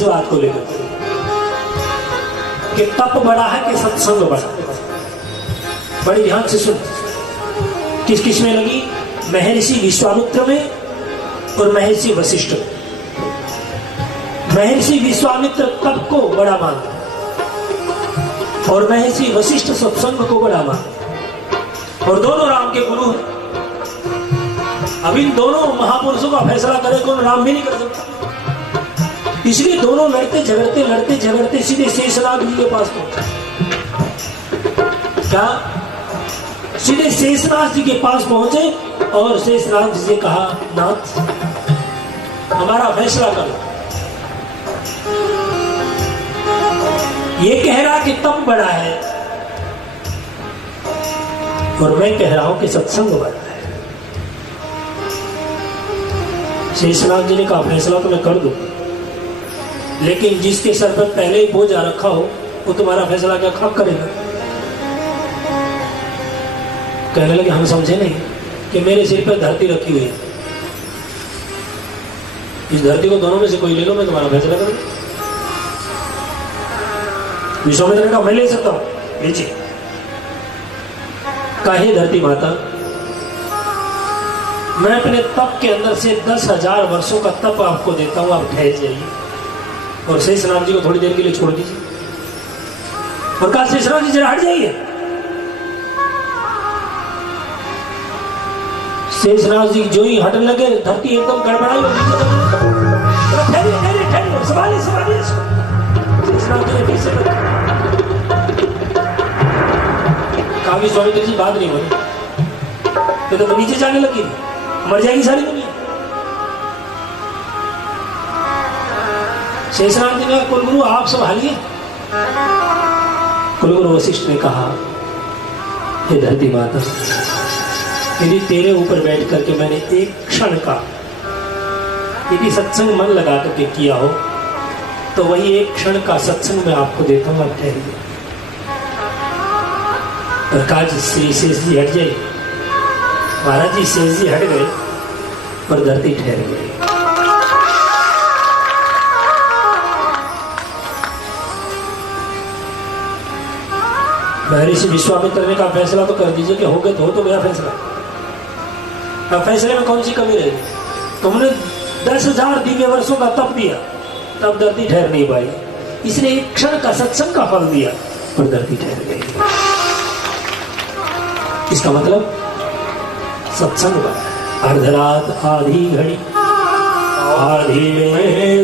इस बात को लेकर कि तप बड़ा है कि सत्संग बड़ा। बड़ी ध्यान से सुन। किस किस में लगी? महर्षि विश्वामित्र में और महर्षि वशिष्ठ। महर्षि विश्वामित्र तप को बड़ा मानते और महर्षि वशिष्ठ सत्संग को बड़ा मानते, और दोनों राम के गुरु हैं। अब इन दोनों महापुरुषों का फैसला करे कौन? राम भी नहीं कर सकता। इसलिए दोनों लड़ते झगड़ते सीधे शेषनाग जी के पास पहुंचे। क्या? सीधे शेषनाग जी के पास पहुंचे और शेषनाग जी से कहा, नाथ हमारा फैसला करो। ये कह रहा कि तप बड़ा है और मैं कह रहा हूं कि सत्संग बड़ा है। शेषनाग जी ने कहा, फैसला तो मैं कर दूं, लेकिन जिसके सर पर पहले ही बोझ आ रखा हो वो तुम्हारा फैसला क्या खा करेगा? कहने लगे, हम समझे नहीं कि मेरे सिर पर धरती रखी हुई है, इस धरती को दोनों में से कोई ले लो, मैं तुम्हारा फैसला करूं। विश्वामित्र ने कहा, मैं ले सकता हूं, लीजिए। काहे धरती माता, मैं अपने तप के अंदर से 10,000 वर्षों का तप आपको देता हूं, आप ठहर जाइए और शेषनाग जी को थोड़ी देर के लिए छोड़ दीजिए। और कहा, शेषनाग जी जरा हट जाइए। शेषनाग जी जो ही हटने लगे, धरती एकदम गड़बड़ाई। संभालिए संभालिए। शेषनाग जी ने फिर से कहा, विश्वामित्र जी बात नहीं बनी तो नीचे जाने लगी, मर जाएगी सारी दुनिया। शेषनाग जी ने कहा, कुलगुरु आप संभालिए। कुलगुरु वशिष्ठ ने कहा, हे धरती माता, यदि तेरे ऊपर बैठ करके मैंने एक क्षण का यदि सत्संग मन लगा करके किया हो तो वही एक क्षण का सत्संग मैं आपको देता हूं, आप ठहरिए। और काज श्री शेष जी हट जाए। महाराज जी शेष जी हट गए और धरती ठहर गई। महर्षि विश्वामित्र ने कहा, फैसला तो कर दीजिए कि हो गए तो हो तो गया फैसला। अब फैसले में कौन सी कमी रहेगी? तुमने 10,000 दिव्य वर्षों का तप दिया, तब धरती ठहर नहीं पाई। इसने एक क्षण का सत्संग का फल दिया और धरती ठहर गई। इसका मतलब सत्संग बना। अर्धरात आधी घड़ी आधी में